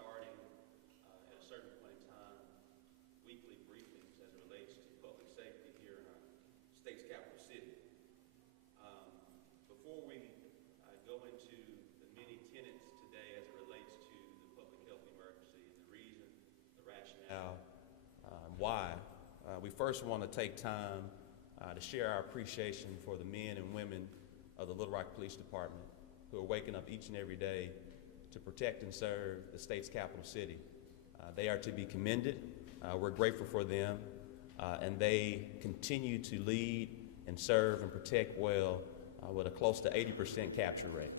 starting at a certain point in time weekly briefings as it relates to public safety here in our state's capital city. Before we go into the many tenets today as it relates to the public health emergency, the reason, the rationale, why, we first want to take time to share our appreciation for the men and women of the Little Rock Police Department who are waking up each and every day to protect and serve the state's capital city. They are to be commended. We're grateful for them, and they continue to lead and serve and protect well with a close to 80% capture rate.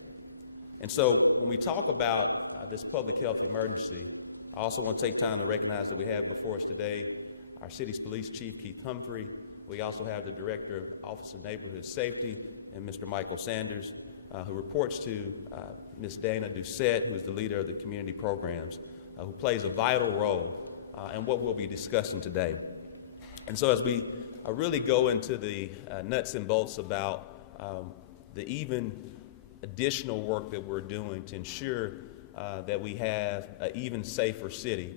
And so when we talk about this public health emergency, I also want to take time to recognize that we have before us today our city's police chief, Keith Humphrey. We also have the director of Office of Neighborhood Safety, and Mr. Michael Sanders, who reports to Ms. Dana Doucette, who is the leader of the community programs, who plays a vital role in what we'll be discussing today. And so as we really go into the nuts and bolts about the even additional work that we're doing to ensure that we have an even safer city,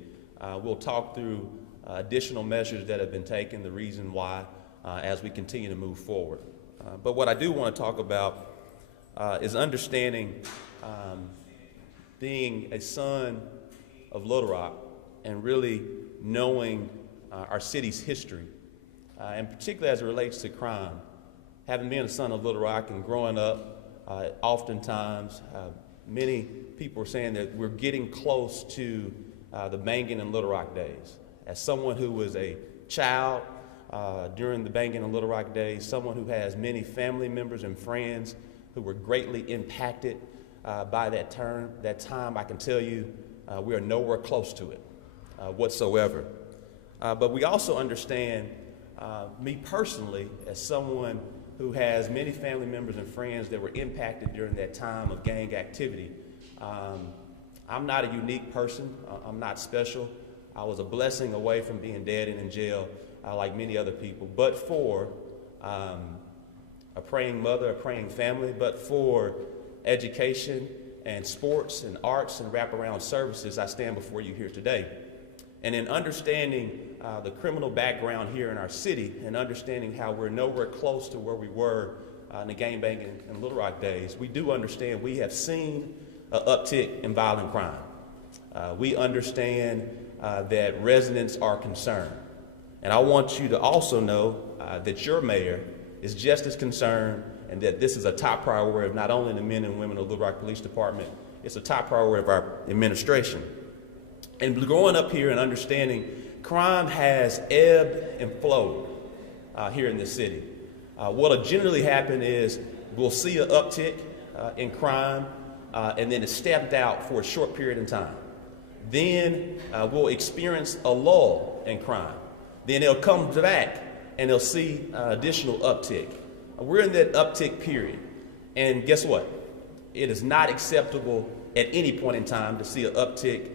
we'll talk through additional measures that have been taken, the reason why, as we continue to move forward. But what I do want to talk about is understanding being a son of Little Rock and really knowing our city's history, and particularly as it relates to crime. Having been a son of Little Rock and growing up, oftentimes many people are saying that we're getting close to the Bangin and Little Rock days. As someone who was a child during the Bangin and Little Rock days, someone who has many family members and friends who were greatly impacted by that time, I can tell you we are nowhere close to it whatsoever. But we also understand, me personally, as someone who has many family members and friends that were impacted during that time of gang activity. I'm not a unique person. I'm not special. I was a blessing away from being dead and in jail like many other people, but for a praying mother, a praying family, but for education and sports and arts and wraparound services, I stand before you here today. And in understanding the criminal background here in our city and understanding how we're nowhere close to where we were in the gang banging and Little Rock days, we do understand we have seen an uptick in violent crime. We understand that residents are concerned. And I want you to also know that your mayor is just as concerned, and that this is a top priority of not only the men and women of the Little Rock Police Department, it's a top priority of our administration. And growing up here and understanding crime has ebbed and flowed here in this city. What'll generally happen is we'll see an uptick in crime, and then it's stepped out for a short period of time. Then we'll experience a lull in crime. Then it'll come back and they'll see additional uptick. We're in that uptick period. And guess what? It is not acceptable at any point in time to see an uptick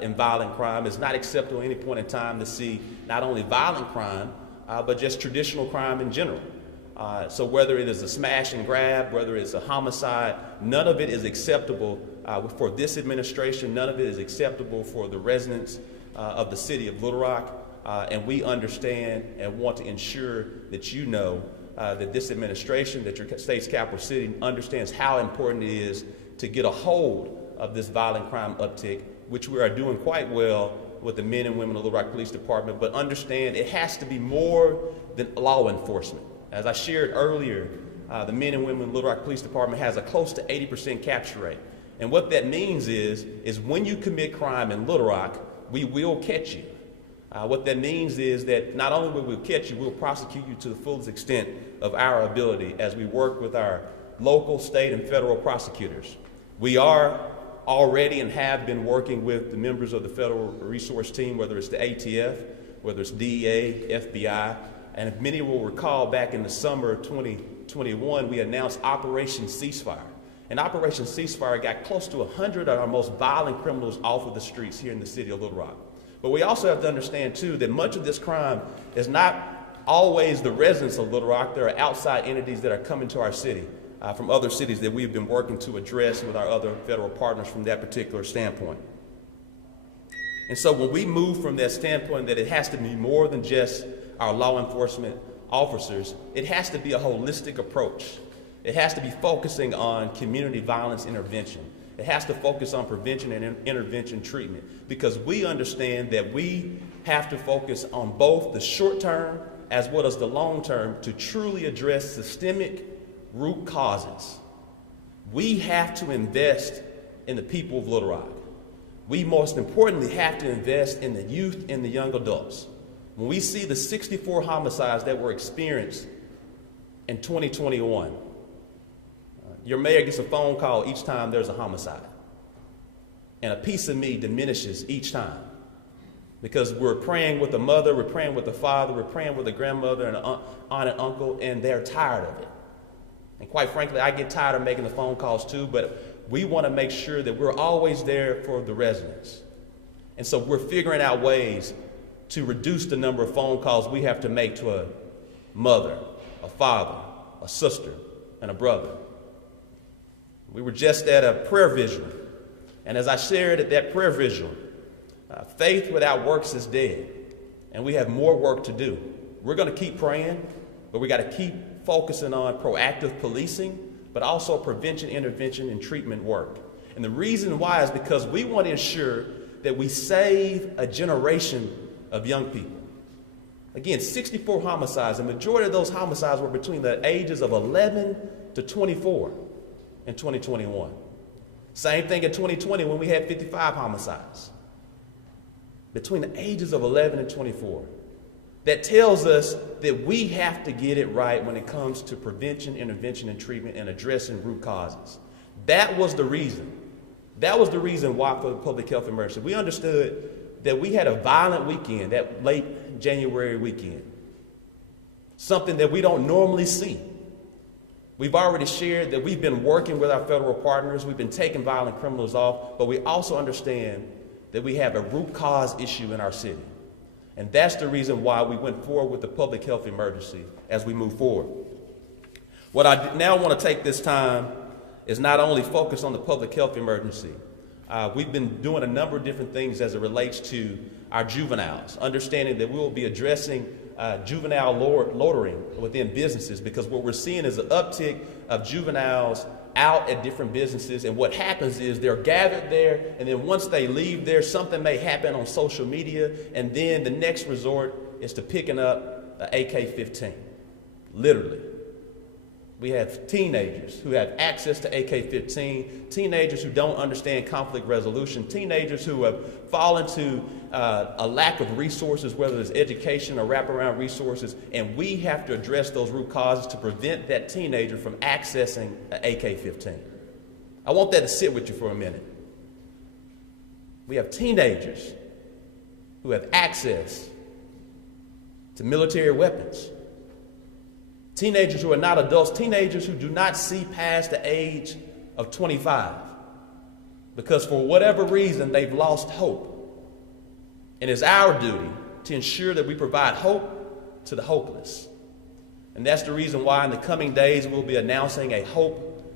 in violent crime. It's not acceptable at any point in time to see not only violent crime, but just traditional crime in general. So whether it is a smash and grab, whether it's a homicide, none of it is acceptable for this administration. None of it is acceptable for the residents of the city of Little Rock. And we understand and want to ensure that you know that this administration, that your state's capital city understands how important it is to get a hold of this violent crime uptick, which we are doing quite well with the men and women of the Little Rock Police Department, but understand it has to be more than law enforcement. As I shared earlier, the men and women of the Little Rock Police Department has a close to 80% capture rate. And what that means is when you commit crime in Little Rock, we will catch you. What that means is that not only will we catch you, we'll prosecute you to the fullest extent of our ability as we work with our local, state, and federal prosecutors. We are already and have been working with the members of the federal resource team, whether it's the ATF, whether it's DEA, FBI, and if many will recall, back in the summer of 2021, we announced Operation Ceasefire. And Operation Ceasefire got close to 100 of our most violent criminals off of the streets here in the city of Little Rock. But we also have to understand, too, that much of this crime is not always the residents of Little Rock. There are outside entities that are coming to our city from other cities that we've been working to address with our other federal partners from that particular standpoint. And so when we move from that standpoint that it has to be more than just our law enforcement officers, it has to be a holistic approach. It has to be focusing on community violence intervention. It has to focus on prevention and intervention treatment, because we understand that we have to focus on both the short term as well as the long term to truly address systemic root causes. We have to invest in the people of Little Rock. We most importantly have to invest in the youth and the young adults. When we see the 64 homicides that were experienced in 2021, your mayor gets a phone call each time there's a homicide. And a piece of me diminishes each time, because we're praying with the mother, we're praying with the father, we're praying with the grandmother and aunt and uncle, and they're tired of it. And quite frankly, I get tired of making the phone calls too, but we want to make sure that we're always there for the residents. And so we're figuring out ways to reduce the number of phone calls we have to make to a mother, a father, a sister, and a brother. We were just at a prayer vigil, and as I shared at that prayer vigil, faith without works is dead, and we have more work to do. We're going to keep praying, but we got to keep focusing on proactive policing, but also prevention, intervention, and treatment work. And the reason why is because we want to ensure that we save a generation of young people. Again, 64 homicides. The majority of those homicides were between the ages of 11 to 24 in 2021. Same thing in 2020 when we had 55 homicides. Between the ages of 11 and 24. That tells us that we have to get it right when it comes to prevention, intervention, and treatment and addressing root causes. That was the reason. That was the reason why for the public health emergency. We understood that we had a violent weekend, that late January weekend. Something that we don't normally see. We've already shared that we've been working with our federal partners. We've been taking violent criminals off, but we also understand that we have a root cause issue in our city. And that's the reason why we went forward with the public health emergency as we move forward. What I now want to take this time is not only focus on the public health emergency. We've been doing a number of different things as it relates to our juveniles, understanding that we will be addressing juvenile loitering within businesses, because what we're seeing is an uptick of juveniles out at different businesses, and what happens is they're gathered there, and then once they leave there, something may happen on social media, and then the next resort is to picking up an AK-15, literally. We have teenagers who have access to AK-15, teenagers who don't understand conflict resolution, teenagers who have fallen to a lack of resources, whether it's education or wraparound resources, and we have to address those root causes to prevent that teenager from accessing an AK-15. I want that to sit with you for a minute. We have teenagers who have access to military weapons. Teenagers who are not adults, teenagers who do not see past the age of 25 because for whatever reason they've lost hope. And it's our duty to ensure that we provide hope to the hopeless. And that's the reason why in the coming days we'll be announcing a Hope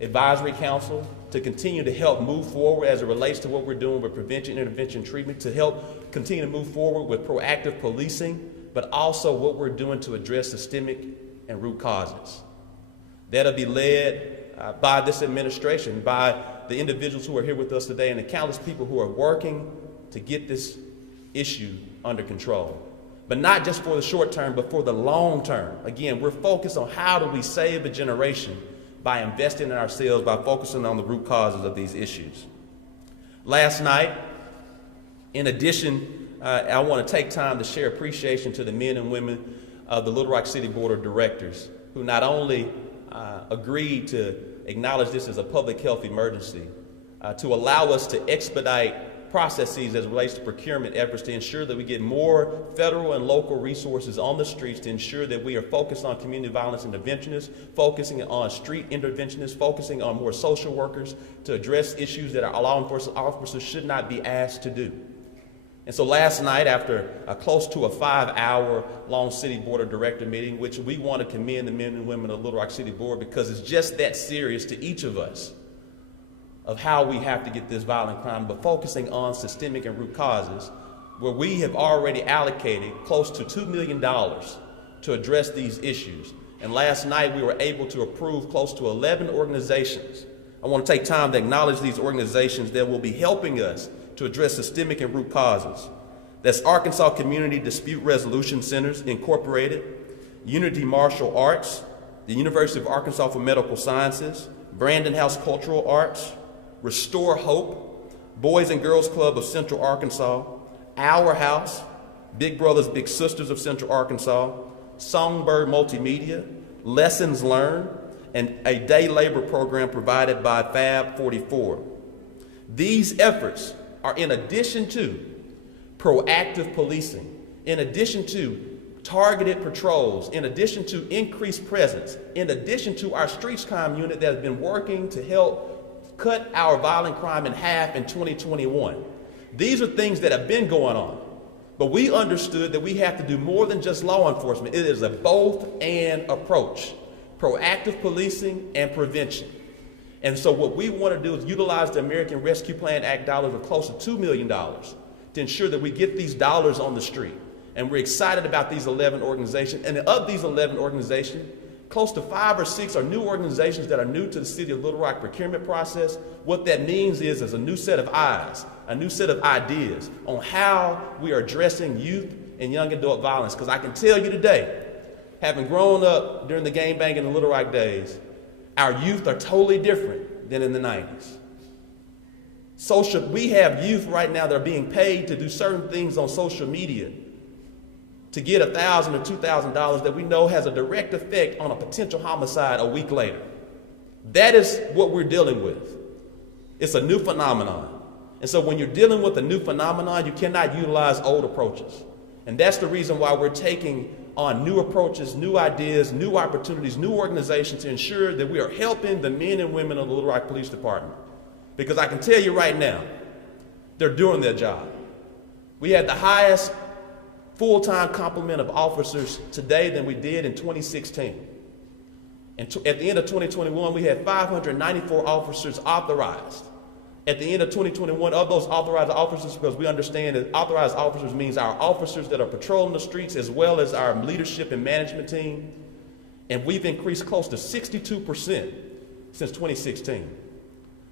Advisory Council to continue to help move forward as it relates to what we're doing with prevention, intervention, treatment, to help continue to move forward with proactive policing, but also what we're doing to address systemic and root causes. That'll be led by this administration, by the individuals who are here with us today, and the countless people who are working to get this issue under control. But not just for the short term, but for the long term. Again, we're focused on how do we save a generation by investing in ourselves, by focusing on the root causes of these issues. Last night, in addition, I want to take time to share appreciation to the men and women of the Little Rock City Board of Directors, who not only agreed to acknowledge this as a public health emergency, to allow us to expedite processes as it relates to procurement efforts to ensure that we get more federal and local resources on the streets to ensure that we are focused on community violence interventionists, focusing on street interventionists, focusing on more social workers to address issues that our law enforcement officers should not be asked to do. And so last night, after close to a 5-hour-long City Board of Director meeting, which we want to commend the men and women of the Little Rock City Board because it's just that serious to each of us. of how we have to get this violent crime, but focusing on systemic and root causes, where we have already allocated close to $2 million to address these issues. And last night we were able to approve close to 11 organizations. I want to take time to acknowledge these organizations that will be helping us to address systemic and root causes. That's Arkansas Community Dispute Resolution Centers Incorporated, Unity Martial Arts, the University of Arkansas for Medical Sciences, Brandon House Cultural Arts, Restore Hope, Boys and Girls Club of Central Arkansas, Our House, Big Brothers Big Sisters of Central Arkansas, Songbird Multimedia, Lessons Learned, and a day labor program provided by Fab 44. These efforts are in addition to proactive policing, in addition to targeted patrols, in addition to increased presence, in addition to our streets crime unit that has been working to help cut our violent crime in half in 2021. These are things that have been going on, but we understood that we have to do more than just law enforcement. It is a both-and approach, proactive policing and prevention. And so what we want to do is utilize the American Rescue Plan Act dollars of close to $2 million to ensure that we get these dollars on the street. And we're excited about these 11 organizations. And of these 11 organizations, close to 5 or 6 are new organizations that are new to the City of Little Rock procurement process. What that means is a new set of eyes, a new set of ideas on how we are addressing youth and young adult violence. Because I can tell you today, having grown up during the gang banging and Little Rock days, our youth are totally different than in the 90s. We have youth right now that are being paid to do certain things on social media to get $1,000 or $2,000 that we know has a direct effect on a potential homicide a week later. That is what we're dealing with. It's a new phenomenon. And so when you're dealing with a new phenomenon, you cannot utilize old approaches. And that's the reason why we're taking on new approaches, new ideas, new opportunities, new organizations to ensure that we are helping the men and women of the Little Rock Police Department. Because I can tell you right now, they're doing their job. We had the highest full-time complement of officers today than we did in 2016. And at the end of 2021, we had 594 officers authorized. At the end of 2021, of those authorized officers, because we understand that authorized officers means our officers that are patrolling the streets as well as our leadership and management team, and we've increased close to 62% since 2016.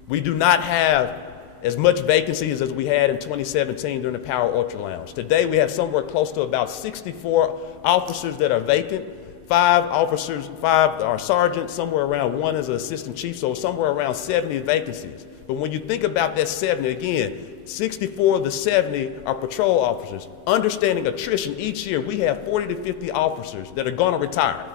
We do not have as much vacancies as we had in 2017 during the Power Ultra Lounge. Today we have somewhere close to about 64 officers that are vacant, 5 are sergeants, somewhere around 1 is an assistant chief, so somewhere around 70 vacancies. But when you think about that 70, again, 64 of the 70 are patrol officers. Understanding attrition, each year we have 40 to 50 officers that are going to retire.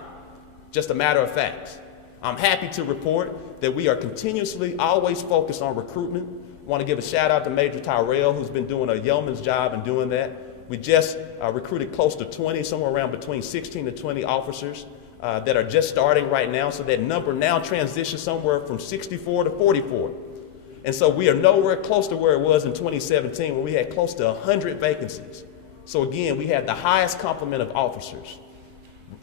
Just a matter of fact. I'm happy to report that we are continuously always focused on recruitment. I want to give a shout out to Major Tyrell, who's been doing a yeoman's job in doing that. We just recruited close to 20, somewhere around between 16 to 20 officers that are just starting right now. So that number now transitions somewhere from 64 to 44. And so we are nowhere close to where it was in 2017 when we had close to 100 vacancies. So again, we had the highest complement of officers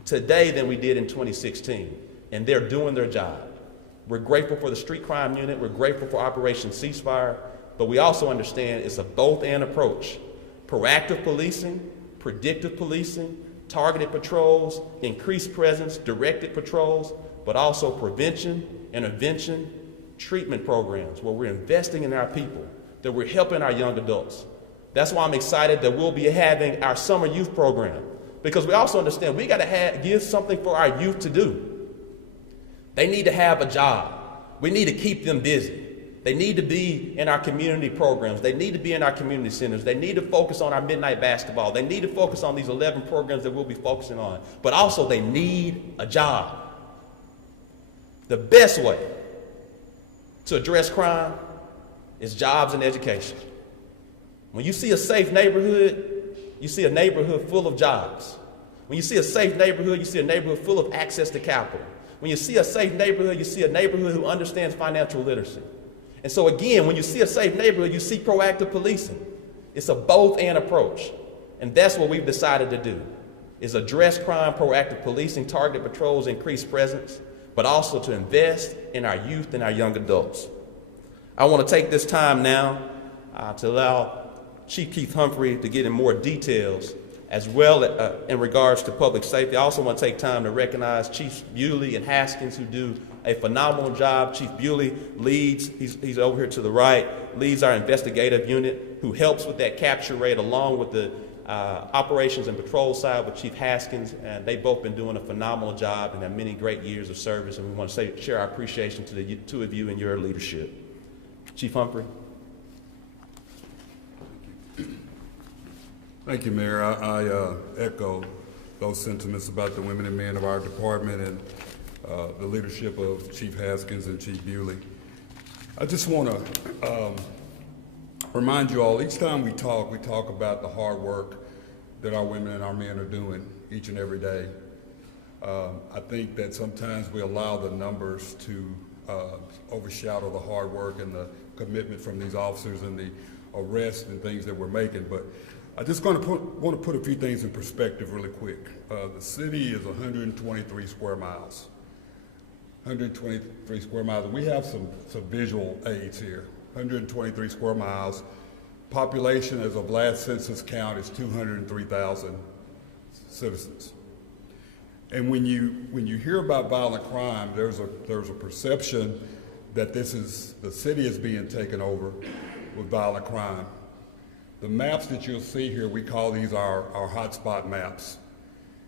today than we did in 2016. And they're doing their job. We're grateful for the street crime unit. We're grateful for Operation Ceasefire. But we also understand it's a both-and approach. Proactive policing, predictive policing, targeted patrols, increased presence, directed patrols, but also prevention, intervention, treatment programs where we're investing in our people, that we're helping our young adults. That's why I'm excited that we'll be having our summer youth program, because we also understand we got to give something for our youth to do. They need to have a job. We need to keep them busy. They need to be in our community programs. They need to be in our community centers. They need to focus on our midnight basketball. They need to focus on these 11 programs that we'll be focusing on. But also they need a job. The best way to address crime is jobs and education. When you see a safe neighborhood, you see a neighborhood full of jobs. When you see a safe neighborhood, you see a neighborhood full of access to capital. When you see a safe neighborhood, you see a neighborhood who understands financial literacy. And so again, when you see a safe neighborhood, you see proactive policing. It's a both-and approach. And that's what we've decided to do, is address crime, proactive policing, targeted patrols, increased presence, but also to invest in our youth and our young adults. I want to take this time now to allow Chief Keith Humphrey to get in more details as well in regards to public safety. I also want to take time to recognize Chiefs Bewley and Haskins, who do a phenomenal job. Chief Bewley leads, he's over here to the right, leads our investigative unit, who helps with that capture rate along with the operations and patrol side with Chief Haskins, and they've both been doing a phenomenal job and have many great years of service, and we want to share our appreciation to the two of you and your leadership. Chief Humphrey. Thank you, Mayor. I echo those sentiments about the women and men of our department and the leadership of Chief Haskins and Chief Bewley. I just want to remind you all, each time we talk about the hard work that our women and our men are doing each and every day. I think that sometimes we allow the numbers to overshadow the hard work and the commitment from these officers and the arrests and things that we're making. But I just want to put a few things in perspective really quick. The city is 123 square miles. 123 square miles. We have some visual aids here. 123 square miles. Population as of last census count is 203,000 citizens. And when you hear about violent crime, there's a perception that the city is being taken over with violent crime. The maps that you'll see here, we call these our hotspot maps.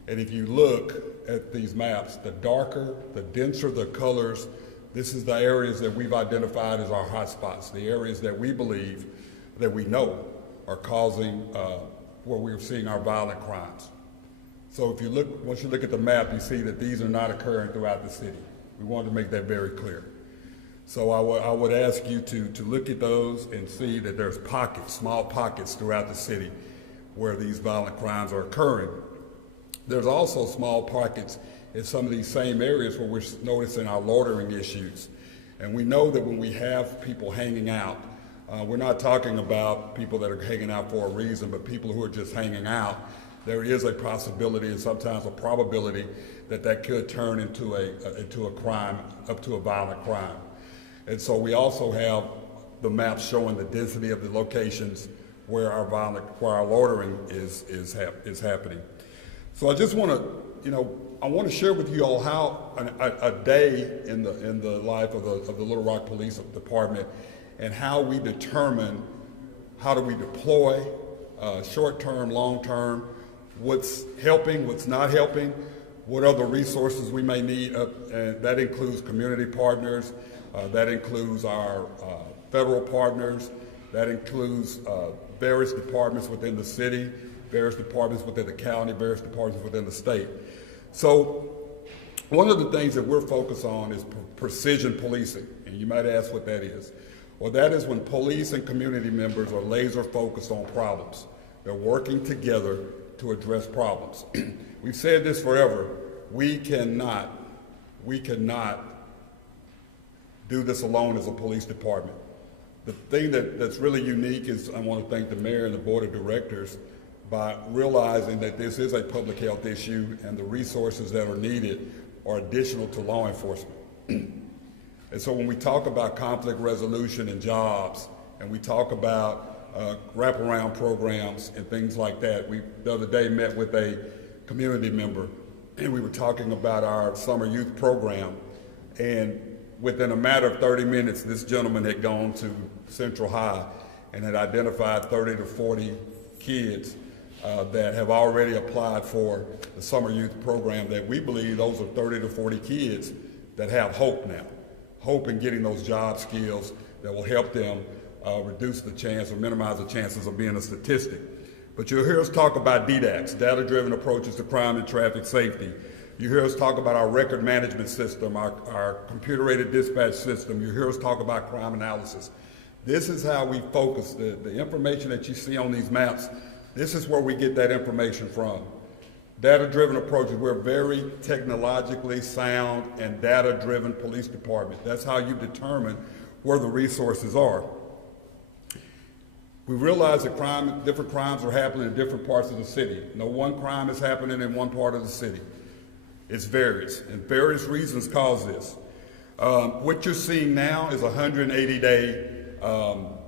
And if you look at these maps, the darker, the denser the colors, this is the areas that we've identified as our hotspots, the areas that we believe, that we know are causing where we're seeing our violent crimes. So if you look, once you look at the map, you see that these are not occurring throughout the city. We wanted to make that very clear. So I would ask you to look at those and see that there's pockets, small pockets throughout the city where these violent crimes are occurring. There's also small pockets in some of these same areas where we're noticing our loitering issues. And we know that when we have people hanging out, we're not talking about people that are hanging out for a reason, but people who are just hanging out. There is a possibility and sometimes a probability that could turn into a crime, up to a violent crime. And so we also have the maps showing the density of the locations where our loitering is happening. So I just want to, I want to share with you all how a day in the life of the Little Rock Police Department and how we determine how do we deploy short-term, long-term, what's helping, what's not helping, what other resources we may need, and that includes community partners, that includes our federal partners, that includes various departments within the city, various departments within the county, various departments within the state. So one of the things that we're focused on is precision policing, and you might ask what that is. Well, that is when police and community members are laser focused on problems. They're working together to address problems. We've said this forever. We cannot do this alone as a police department. The thing that's really unique is I want to thank the mayor and the board of directors by realizing that this is a public health issue and the resources that are needed are additional to law enforcement. And so when we talk about conflict resolution and jobs, and we talk about wraparound programs and things like that, we the other day met with a community member and we were talking about our summer youth program, and within a matter of 30 minutes, this gentleman had gone to Central High and had identified 30 to 40 kids that have already applied for the summer youth program, that we believe those are 30 to 40 kids that have hope now. Hope in getting those job skills that will help them reduce the chance or minimize the chances of being a statistic. But you'll hear us talk about DDACS, data-driven approaches to crime and traffic safety. You hear us talk about our record management system, our computer-aided dispatch system. You hear us talk about crime analysis. This is how we focus. The information that you see on these maps, this is where we get that information from. Data-driven approaches. We're a very technologically sound and data-driven police department. That's how you determine where the resources are. We realize that different crimes are happening in different parts of the city. No one crime is happening in one part of the city. It's various, and various reasons cause this. What you're seeing now is a 180-day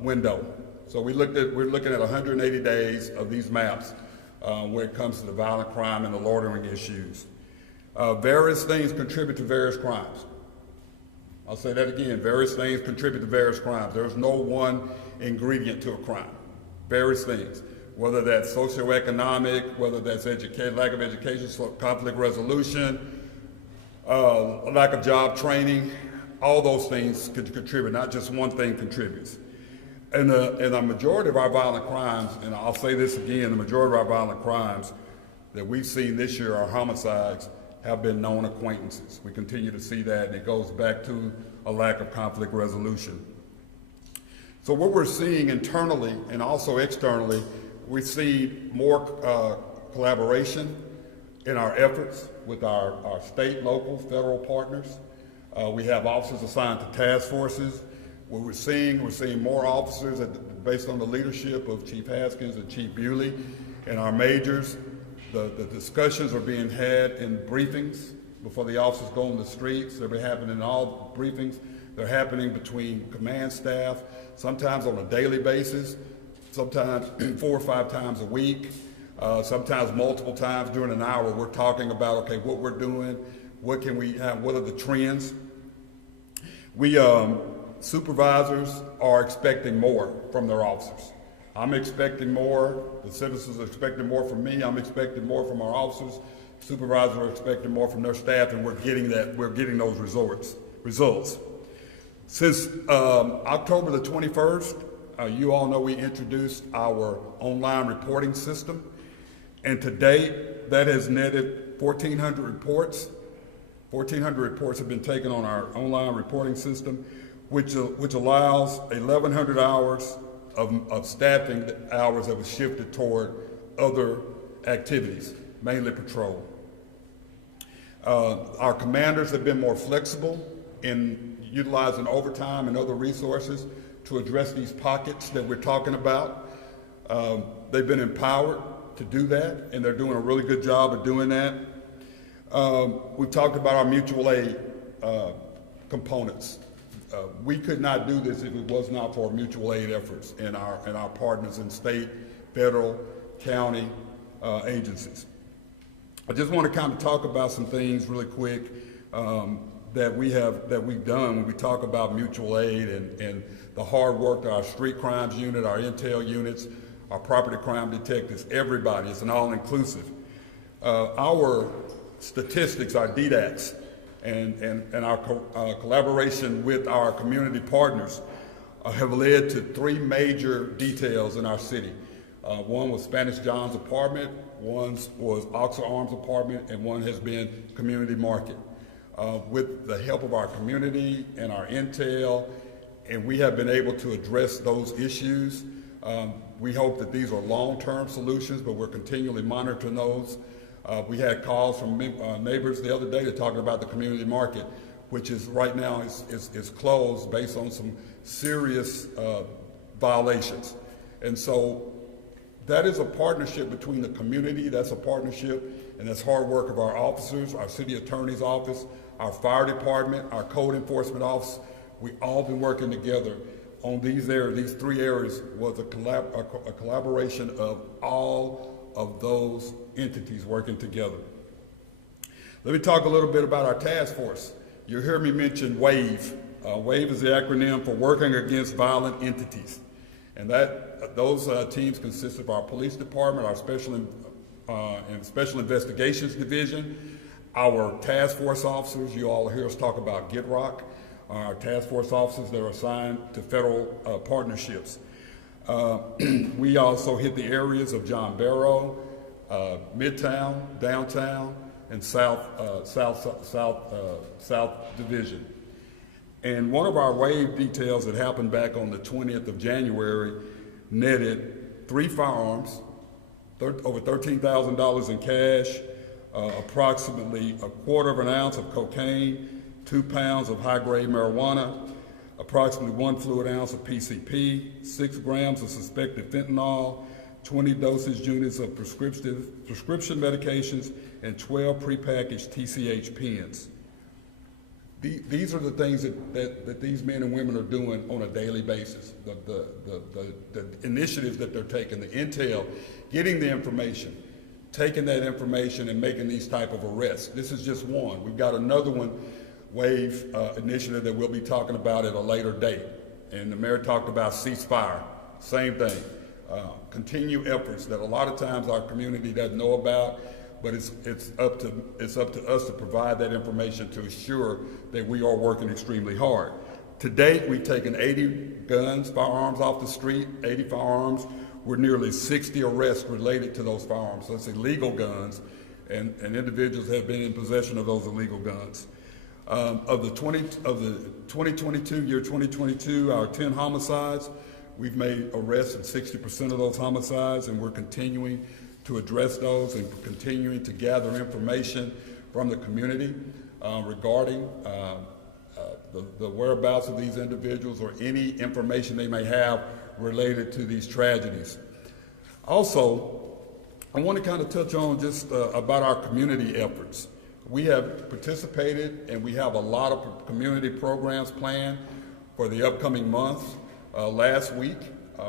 window. So we're looking at 180 days of these maps when it comes to the violent crime and the loitering issues. Various things contribute to various crimes. I'll say that again, various things contribute to various crimes. There's no one ingredient to a crime. Various things, whether that's socioeconomic, whether that's lack of education, conflict resolution, lack of job training, all those things could contribute, not just one thing contributes. And the majority of our violent crimes, and I'll say this again, the majority of our violent crimes that we've seen this year, our homicides, have been known acquaintances. We continue to see that, and it goes back to a lack of conflict resolution. So what we're seeing internally and also externally, we see more collaboration in our efforts with our state, local, federal partners. We have officers assigned to task forces. What we're seeing more officers based on the leadership of Chief Haskins and Chief Bewley and our majors. The discussions are being had in briefings before the officers go on the streets. They're happening in all briefings. They're happening between command staff, sometimes on a daily basis, sometimes 4 or 5 times a week, sometimes multiple times during an hour. We're talking about, okay, what we're doing, what can we have, what are the trends. Supervisors are expecting more from their officers. I'm expecting more, the citizens are expecting more from me, I'm expecting more from our officers, supervisors are expecting more from their staff, and we're getting those results. Since October the 21st, you all know we introduced our online reporting system, and to date, that has netted 1,400 reports. 1,400 reports have been taken on our online reporting system, which allows 1,100 hours of staffing hours that was shifted toward other activities, mainly patrol. Our commanders have been more flexible in utilizing overtime and other resources to address these pockets that we're talking about. They've been empowered to do that, and they're doing a really good job of doing that. We've talked about our mutual aid components. We could not do this if it was not for mutual aid efforts and our partners in state, federal, county agencies. I just want to kind of talk about some things really quick that we've done when we talk about mutual aid and the hard work of our street crimes unit, our intel units, our property crime detectives, everybody. It's an all-inclusive. Our statistics, our DDATs, and our collaboration with our community partners have led to 3 major details in our city. One was Spanish John's apartment, one was Oxford Arms apartment, and one has been Community Market. With the help of our community and our intel, and we have been able to address those issues. We hope that these are long-term solutions, but we're continually monitoring those. We had calls from neighbors the other day that talking about the Community Market, which is right now is closed based on some serious violations. And so that is a partnership between the community, that's a partnership, and that's hard work of our officers, our city attorney's office, our fire department, our code enforcement office. We all been working together on these areas. These 3 areas was a collaboration of all of those entities working together. Let me talk a little bit about our task force. You hear me mention WAVE. WAVE is the acronym for Working Against Violent Entities. And those teams consist of our police department, our special investigations division, our task force officers. You all hear us talk about GitRock, our task force officers that are assigned to federal partnerships. We also hit the areas of John Barrow, Midtown, Downtown, and South Division. And one of our WAVE details that happened back on the 20th of January netted 3 firearms, over $13,000 in cash, approximately 1/4 ounce of cocaine, 2 pounds of high-grade marijuana, approximately 1 fluid ounce of PCP, 6 grams of suspected fentanyl, 20 dosage units of prescription medications, and 12 prepackaged TCH pens. These are the things that these men and women are doing on a daily basis. The initiatives that they're taking, the intel, getting the information, taking that information and making these type of arrests. This is just one. We've got another one, WAVE initiative, that we'll be talking about at a later date. And the mayor talked about ceasefire, same thing. Continue efforts that a lot of times our community doesn't know about, but it's up to us to provide that information to assure that we are working extremely hard. To date, we've taken 80 guns, firearms off the street, 80 firearms. We're nearly 60 arrests related to those firearms. So it's illegal guns, and individuals have been in possession of those illegal guns. Of the 2022, our 10 homicides, we've made arrests in 60% of those homicides, and we're continuing to address those and continuing to gather information from the community regarding the whereabouts of these individuals or any information they may have related to these tragedies. Also, I want to kind of touch on just about our community efforts. We have participated and we have a lot of community programs planned for the upcoming months. Last week,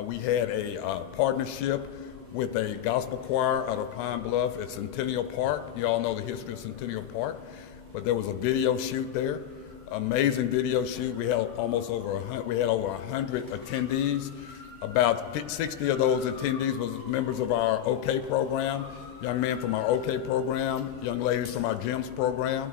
we had a partnership with a gospel choir out of Pine Bluff at Centennial Park. You all know the history of Centennial Park, but there was a video shoot there, amazing video shoot. We had over 100 attendees. About 60 of those attendees was members of our OK program, young men from our OK program, young ladies from our GEMS program.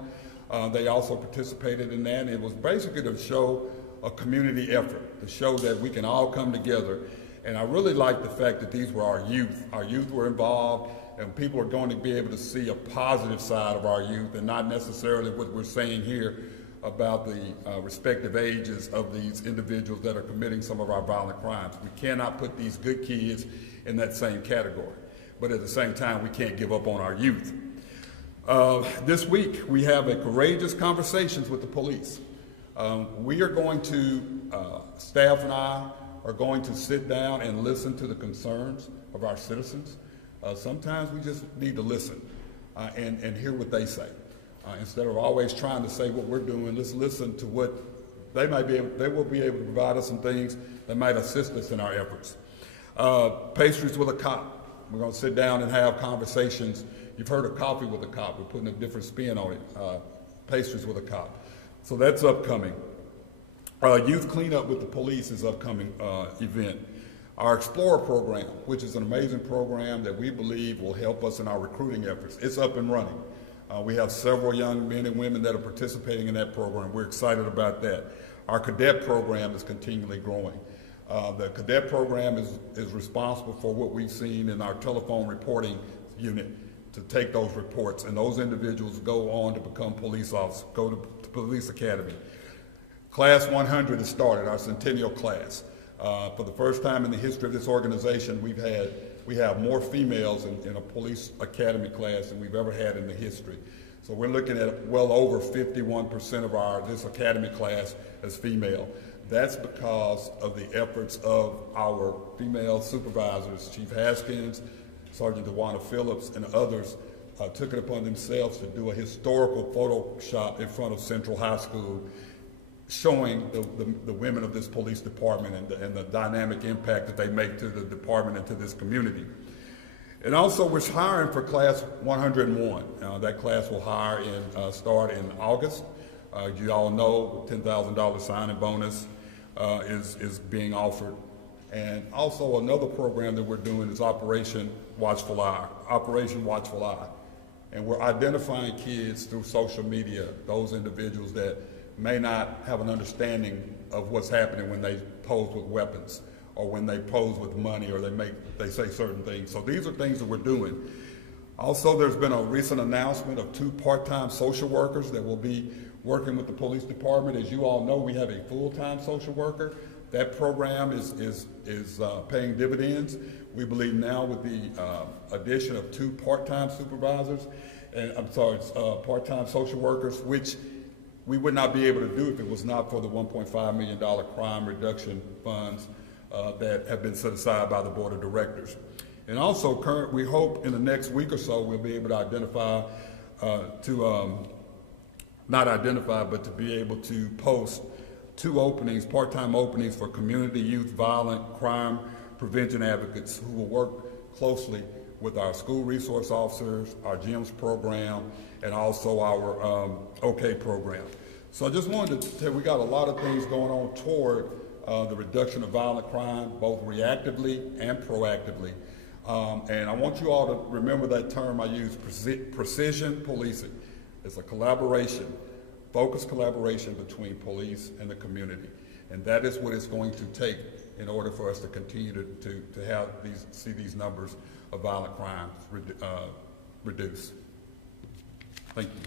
They also participated in that, and it was basically to show a community effort, to show that we can all come together. And I really like the fact that these were our youth. Our youth were involved, and people are going to be able to see a positive side of our youth and not necessarily what we're saying here about the respective ages of these individuals that are committing some of our violent crimes. We cannot put these good kids in that same category, but at the same time, we can't give up on our youth. This week, we have a courageous conversations with the police. We are going to, staff and I are going to sit down and listen to the concerns of our citizens. Sometimes we just need to listen and hear what they say. Instead of always trying to say what we're doing, let's listen to what they will be able to provide us some things that might assist us in our efforts. Pastries with a Cop. We're going to sit down and have conversations. You've heard of Coffee with a Cop. We're putting a different spin on it. Pastries with a Cop. So that's upcoming. Youth Cleanup with the Police is upcoming event. Our Explorer program, which is an amazing program that we believe will help us in our recruiting efforts, it's up and running. We have several young men and women that are participating in that program. We're excited about that. Our cadet program is continually growing. The cadet program is responsible for what we've seen in our telephone reporting unit to take those reports, and those individuals go on to become police officers, go to police academy. Class 100 has started, our centennial class. For the first time in the history of this organization, we have more females in a police academy class than we've ever had in the history. So we're looking at well over 51% of this academy class as female. That's because of the efforts of our female supervisors, Chief Haskins, Sergeant DeWanna Phillips, and others took it upon themselves to do a historical Photoshop in front of Central High School, showing the women of this police department and the dynamic impact that they make to the department and to this community. And also, we're hiring for Class 101. That class will start in August. You all know the $10,000 signing bonus is being offered. And also another program that we're doing is Operation Watchful Eye. Operation Watchful Eye. And we're identifying kids through social media, those individuals that may not have an understanding of what's happening when they pose with weapons or when they pose with money or they say certain things. So these are things that we're doing. Also, there's been a recent announcement of 2 part-time social workers that will be working with the police department. As you all know, we have a full-time social worker. That program is paying dividends. We believe now with the addition of 2 part-time supervisors, part-time social workers, which we would not be able to do if it was not for the $1.5 million crime reduction funds that have been set aside by the board of directors. And also, we hope in the next week or so we'll be able to identify not identified, but to be able to post 2 openings, part-time openings for community youth violent crime prevention advocates who will work closely with our school resource officers, our GEMS program, and also our OK program. So I just wanted to tell you, we got a lot of things going on toward the reduction of violent crime, both reactively and proactively. And I want you all to remember that term I use, precision policing. It's a collaboration, focused collaboration between police and the community. And that is what it's going to take in order for us to continue to have see these numbers of violent crimes reduce. Thank you.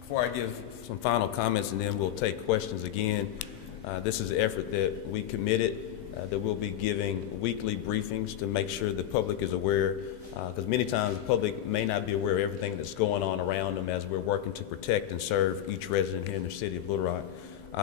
Before I give some final comments and then we'll take questions again, this is an effort that we committed that we'll be giving weekly briefings to make sure the public is aware, because many times the public may not be aware of everything that's going on around them as we're working to protect and serve each resident here in the city of Little Rock.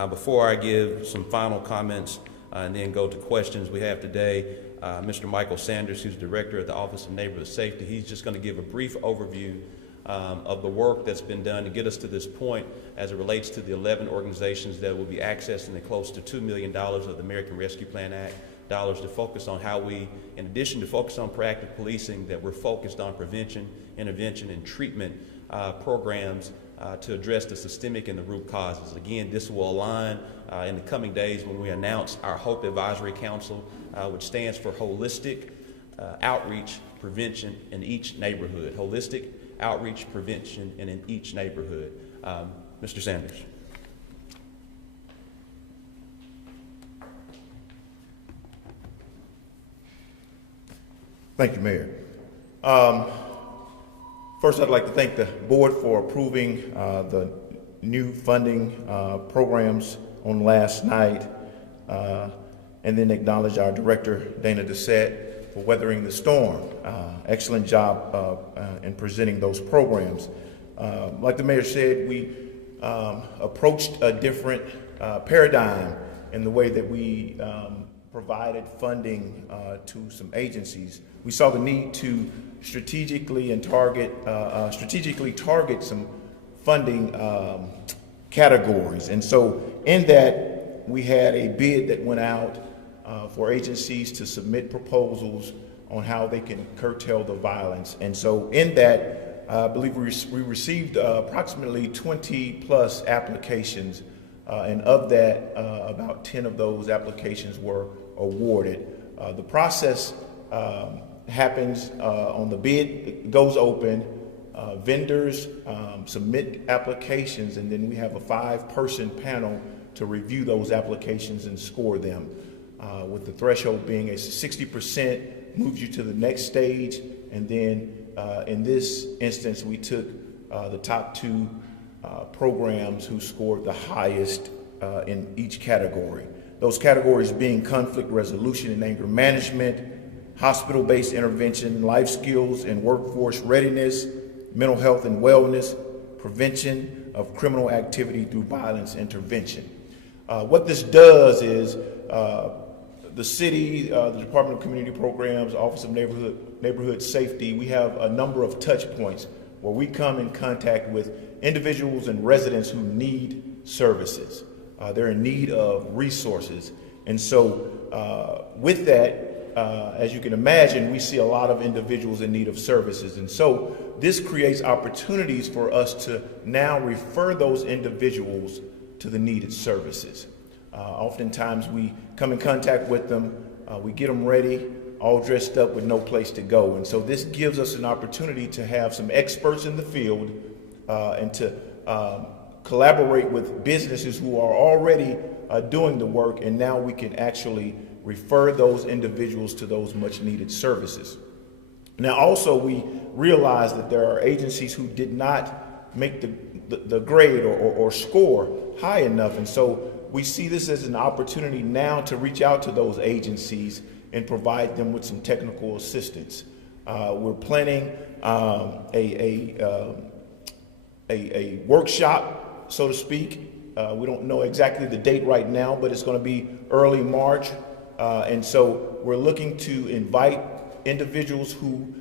Before I give some final comments and then go to questions we have today, Mr. Michael Sanders, who's Director of the Office of Neighborhood Safety, he's just going to give a brief overview of the work that's been done to get us to this point as it relates to the 11 organizations that will be accessing the close to $2 million of the American Rescue Plan Act dollars to focus on how we, in addition to focus on proactive policing, that we're focused on prevention, intervention, and treatment programs to address the systemic and the root causes. Again, this will align in the coming days when we announce our HOPE Advisory Council, which stands for Holistic Outreach Prevention in Each Neighborhood. Holistic Outreach Prevention and in each neighborhood. Mr. Sanders. Thank you, Mayor. First, I'd like to thank the board for approving the new funding programs on last night, and then acknowledge our director, Dana Doucette, for weathering the storm. Excellent job in presenting those programs. Like the mayor said, we approached a different paradigm in the way that we provided funding to some agencies. We saw the need to strategically target some funding categories. And so in that, we had a bid that went out for agencies to submit proposals on how they can curtail the violence. And so in that, I believe we received approximately 20 plus applications, and of that, about 10 of those applications were awarded. The process happens on the bid, it goes open, vendors submit applications, and then we have a 5-person panel to review those applications and score them, with the threshold being a 60% moves you to the next stage, and then in this instance we took the top 2 programs who scored the highest in each category. Those categories being conflict resolution and anger management, hospital-based intervention, life skills and workforce readiness, mental health and wellness, prevention of criminal activity through violence intervention. What this does is the city, the Department of Community Programs, Office of Neighborhood Safety, we have a number of touch points where we come in contact with individuals and residents who need services. They're in need of resources. And so with that, as you can imagine, we see a lot of individuals in need of services. And so this creates opportunities for us to now refer those individuals to the needed services. Oftentimes we come in contact with them, we get them ready, all dressed up with no place to go. And so this gives us an opportunity to have some experts in the field and to collaborate with businesses who are already doing the work, and now we can actually refer those individuals to those much needed services. Now also we realize that there are agencies who did not make the grade or score high enough, and so we see this as an opportunity now to reach out to those agencies and provide them with some technical assistance. We're planning a workshop, so to speak. We don't know exactly the date right now, but it's going to be early March. And so we're looking to invite individuals who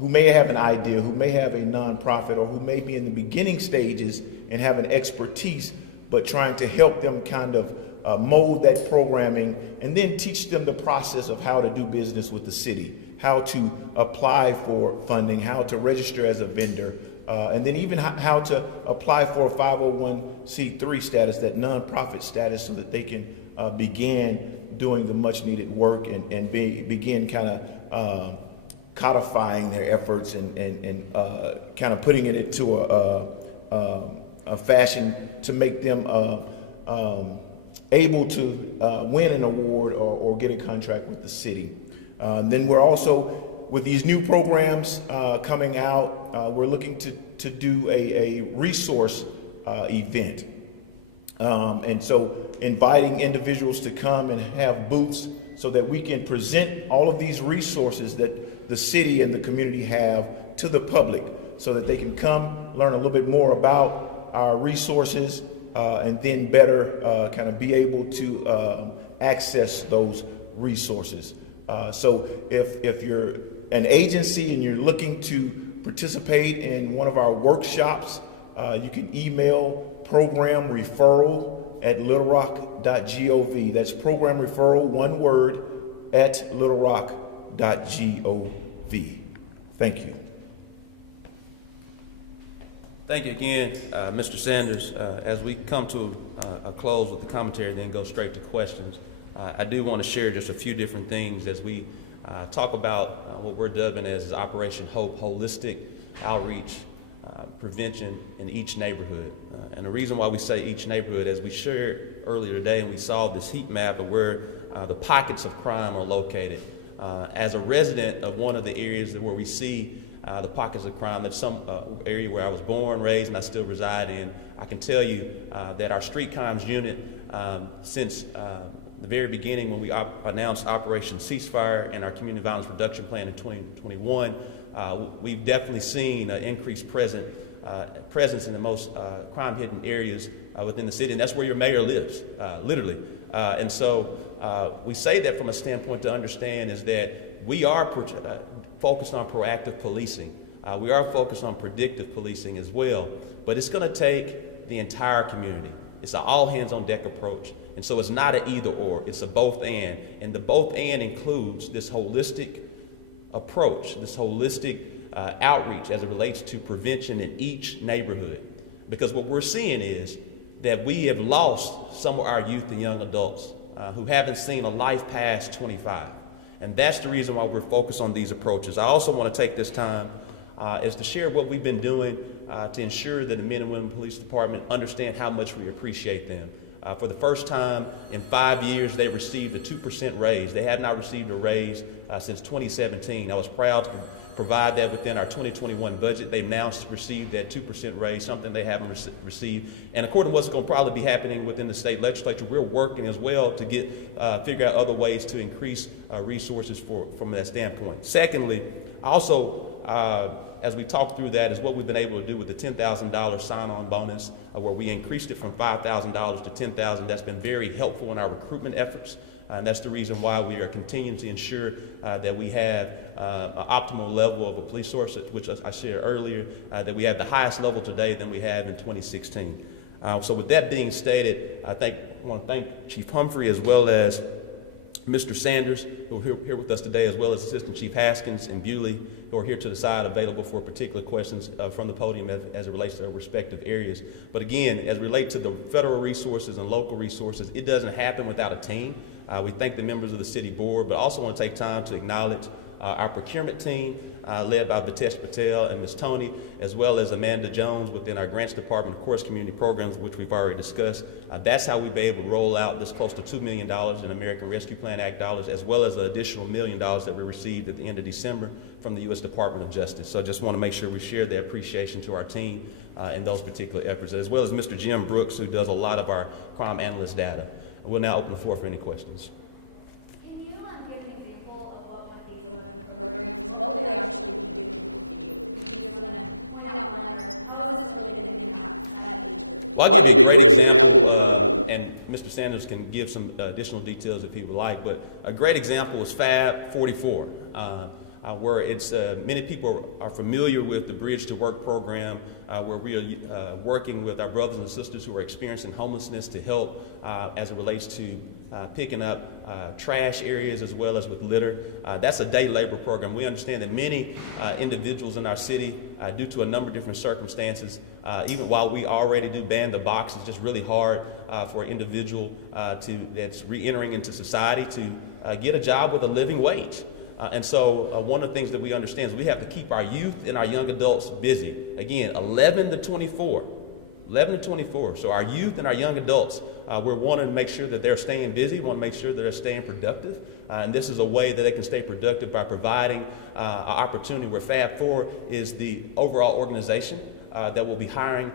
who may have an idea, who may have a nonprofit, or who may be in the beginning stages and have an expertise, but trying to help them kind of mold that programming and then teach them the process of how to do business with the city, how to apply for funding, how to register as a vendor, and then even how to apply for a 501c3 status, that nonprofit status, so that they can begin doing the much needed work and begin kind of codifying their efforts and kind of putting it into a fashion to make them able to win an award or get a contract with the city. Then we're also, with these new programs coming out, we're looking to do a resource event. And so inviting individuals to come and have booths so that we can present all of these resources that the city and the community have to the public, so that they can come learn a little bit more about our resources and then better kind of be able to access those resources. So if you're an agency and you're looking to participate in one of our workshops, you can email programreferral@littlerock.gov. That's program referral, one word, at littlerock.gov. Thank you. Thank you again, Mr. Sanders. As we come to a close with the commentary, then go straight to questions, I do want to share just a few different things as we talk about what we're dubbing as Operation Hope, holistic outreach, prevention in each neighborhood. And the reason why we say each neighborhood, as we shared earlier today, and we saw this heat map of where the pockets of crime are located. As a resident of one of the areas where we see the pockets of crime, that's some area where I was born, raised, and I still reside in, I can tell you that our street crimes unit, since the very beginning when we announced Operation Ceasefire and our community violence reduction plan in 2021, we've definitely seen an increased presence in the most crime-hidden areas within the city, and that's where your mayor lives, literally. And so we say that from a standpoint to understand is that we are focused on proactive policing. We are focused on predictive policing as well, but it's going to take the entire community. It's an all-hands-on-deck approach. And so it's not an either-or, it's a both-and. And the both-and includes this holistic approach, this holistic outreach as it relates to prevention in each neighborhood. Because what we're seeing is that we have lost some of our youth and young adults who haven't seen a life past 25. And that's the reason why we're focused on these approaches. I also want to take this time is to share what we've been doing to ensure that the men and women police department understand how much we appreciate them. For the first time in 5 years, they received a 2% raise. They have not received a raise since 2017. I was proud to provide that within our 2021 budget. They've now received that 2% raise, something they haven't received. And according to what's going to probably be happening within the state legislature, we're working as well to figure out other ways to increase resources from that standpoint. Secondly, also, as we talk through that, is what we've been able to do with the $10,000 sign-on bonus, where we increased it from $5,000 to $10,000. That's been very helpful in our recruitment efforts, and that's the reason why we are continuing to ensure that we have an optimal level of a police force, which I shared earlier, that we have the highest level today than we have in 2016. So with that being stated, I want to thank Chief Humphrey as well as Mr. Sanders, who are here with us today, as well as Assistant Chief Haskins and Bewley, who are here to the side available for particular questions from the podium as it relates to their respective areas. But again, as it relates to the federal resources and local resources, it doesn't happen without a team. We thank the members of the city board, but also want to take time to acknowledge our procurement team, led by Vitesh Patel and Ms. Tony, as well as Amanda Jones within our grants department, of course, community programs, which we've already discussed. That's how we've been able to roll out this close to $2 million in American Rescue Plan Act dollars, as well as an additional $1 million that we received at the end of December from the U.S. Department of Justice. So I just want to make sure we share their appreciation to our team in those particular efforts, as well as Mr. Jim Brooks, who does a lot of our crime analyst data. We'll now open the floor for any questions. Can you give an example of what one of these 11 programs, what will they actually be doing for you? If you just want to point out one, or how is this really going to impact that? Well, I'll give you a great example, and Mr. Sanders can give some additional details if he would like, but a great example is Fab 44. where it's many people are familiar with the Bridge to Work program, where we are working with our brothers and sisters who are experiencing homelessness to help as it relates to picking up trash areas as well as with litter. That's a day labor program. We understand that many individuals in our city, due to a number of different circumstances, even while we already do ban the box, it's just really hard for an individual that's re-entering into society to get a job with a living wage. And so one of the things that we understand is we have to keep our youth and our young adults busy. Again, 11 to 24. 11 to 24. So our youth and our young adults, we're wanting to make sure that they're staying busy, want to make sure that they're staying productive. And this is a way that they can stay productive by providing an opportunity where Fab 4 is the overall organization that will be hiring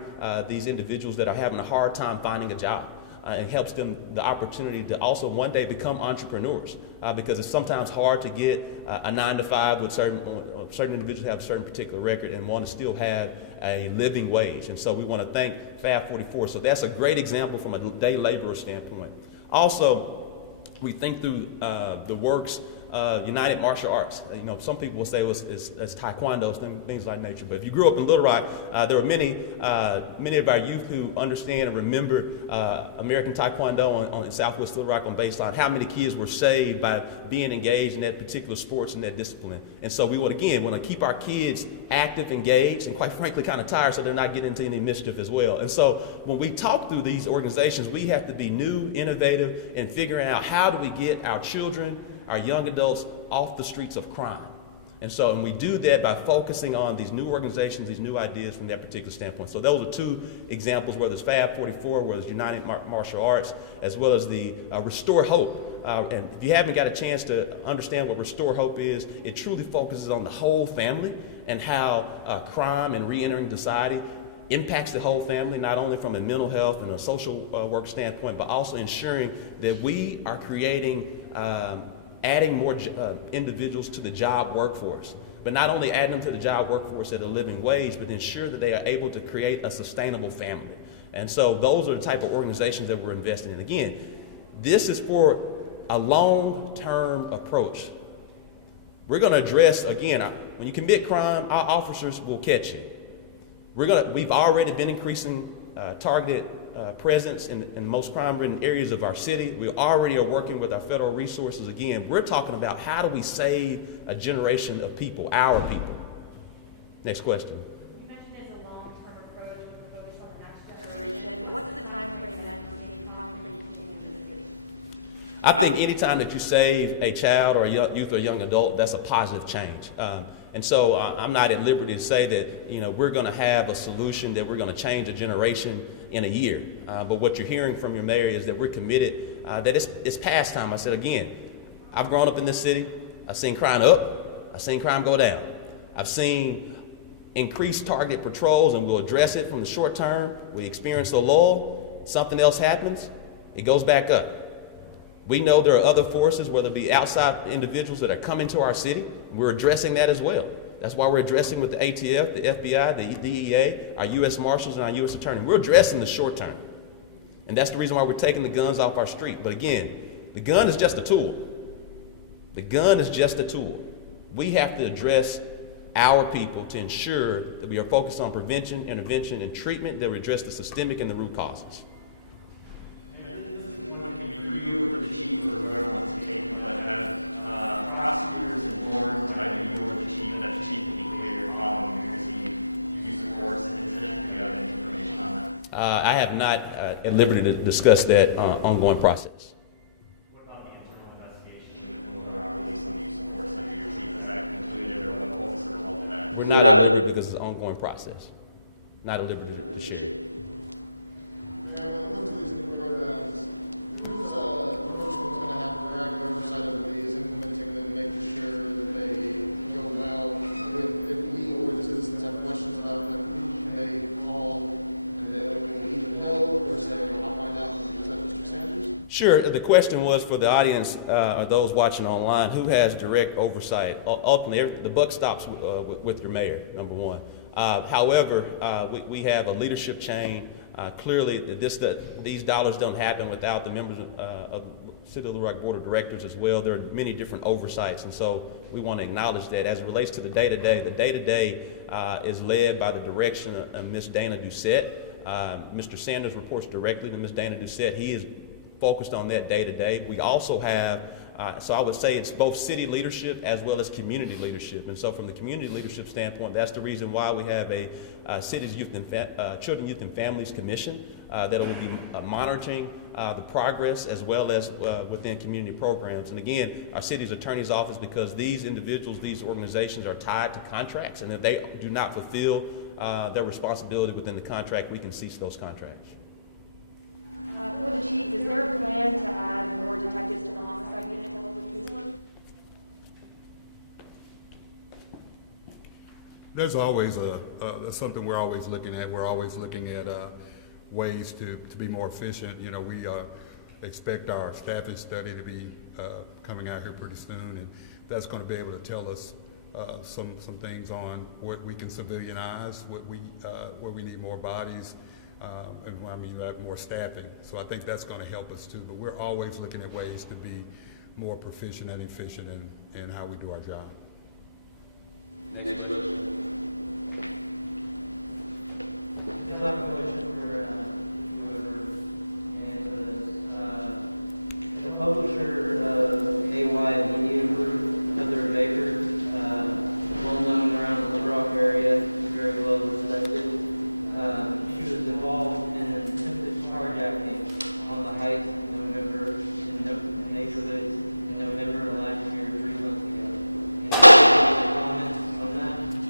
these individuals that are having a hard time finding a job. And helps them the opportunity to also one day become entrepreneurs, because it's sometimes hard to get a 9-to-5 with certain individuals who have a certain particular record and want to still have a living wage. And so we want to thank Fab 44. So that's a great example from a day laborer standpoint. Also, we think through the works United Martial Arts. You know, some people will say it's taekwondo, things like nature. But if you grew up in Little Rock, there were many of our youth who understand and remember American Taekwondo on Southwest Little Rock on Baseline. How many kids were saved by being engaged in that particular sports and that discipline? And so we want to keep our kids active, engaged, and quite frankly kind of tired so they're not getting into any mischief as well. And so when we talk through these organizations, we have to be new, innovative, and figuring out how do we get our children, our young adults off the streets of crime. And we do that by focusing on these new organizations, these new ideas from that particular standpoint. So those are two examples, whether it's Fab 44, whether it's United Martial Arts, as well as the Restore Hope. And if you haven't got a chance to understand what Restore Hope is, it truly focuses on the whole family and how crime and re-entering society impacts the whole family, not only from a mental health and a social work standpoint, but also ensuring that we are creating adding more individuals to the job workforce, but not only adding them to the job workforce at a living wage, but ensure that they are able to create a sustainable family. And so those are the type of organizations that we're investing in. Again, this is for a long-term approach. We're going to address, again, when you commit crime, our officers will catch you. We've already been increasing targeted presence in most crime-ridden areas of our city. We already are working with our federal resources. Again, we're talking about how do we save a generation of people, our people. Next question. You mentioned it's a long-term approach with a focus on the next generation. What's the time frame then once you continue to do this? I think anytime that you save a child or a youth or a young adult, that's a positive change. And so I'm not at liberty to say that we're going to have a solution that we're going to change a generation in a year. But what you're hearing from your mayor is that we're committed, that it's past time. I said again, I've grown up in this city. I've seen crime up. I've seen crime go down. I've seen increased targeted patrols, and we'll address it from the short term. We experience a lull. Something else happens. It goes back up. We know there are other forces, whether it be outside individuals that are coming to our city. We're addressing that as well. That's why we're addressing with the ATF, the FBI, the DEA, our U.S. Marshals, and our U.S. Attorney. We're addressing the short term. And that's the reason why we're taking the guns off our street. But again, the gun is just a tool. The gun is just a tool. We have to address our people to ensure that we are focused on prevention, intervention, and treatment, that we address the systemic and the root causes. I have not at liberty to discuss that ongoing process. What about the internal investigation within the Little Rock Police and Use Force that your team has that concluded, or what focus on that? We're not at liberty because it's an ongoing process. Not at liberty to share. Sure. The question was for the audience or those watching online, who has direct oversight? Ultimately, the buck stops with your mayor, number one. However, we have a leadership chain. Clearly, these dollars don't happen without the members of City of Little Rock Board of Directors as well. There are many different oversights, and so we want to acknowledge that. As it relates to the day-to-day is led by the direction of Ms. Dana Doucette. Mr. Sanders reports directly to Ms. Dana Doucette. He is focused on that day-to-day. We also have, so I would say it's both city leadership as well as community leadership. And so from the community leadership standpoint, that's the reason why we have a City's Children, Youth, and Families Commission that will be monitoring the progress as well as within community programs. And again, our city's attorney's office, because these individuals, these organizations are tied to contracts, and if they do not fulfill their responsibility within the contract, we can cease those contracts. For the chief, is there a plan to add more detectives to the homicide unit on the police? There's always something we're always looking at. We're always looking at ways to be more efficient. You know, we expect our staffing study to be coming out here pretty soon, and that's going to be able to tell us some things on what we can civilianize, where we need more bodies, and I mean more staffing. So I think that's going to help us too. But we're always looking at ways to be more proficient and efficient in how we do our job. Next question.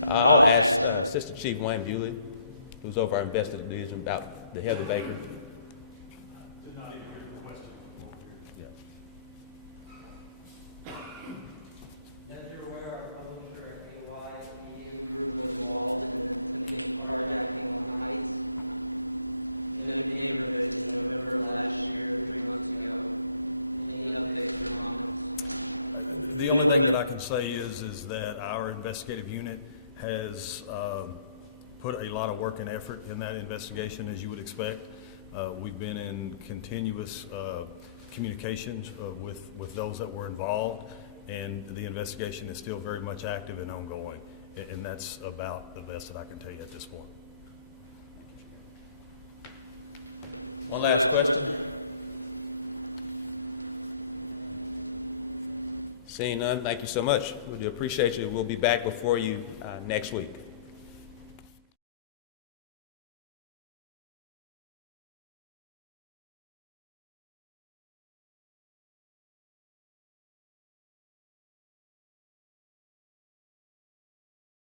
I'll ask Assistant Chief Wayne Bewley, who's over our investigative division, about the Heather Baker. Did not even hear the question. Yeah. As you're aware, our publisher AY Media Group was involved in carjacking on the Heights. The neighborhoods in October last year, 3 months ago. Any updates or comments? The only thing that I can say is that our investigative unit has put a lot of work and effort in that investigation, as you would expect. We've been in continuous communications with those that were involved, and the investigation is still very much active and ongoing. And that's about the best that I can tell you at this point. One last question. Seeing none, thank you so much. We do appreciate you. We'll be back before you next week.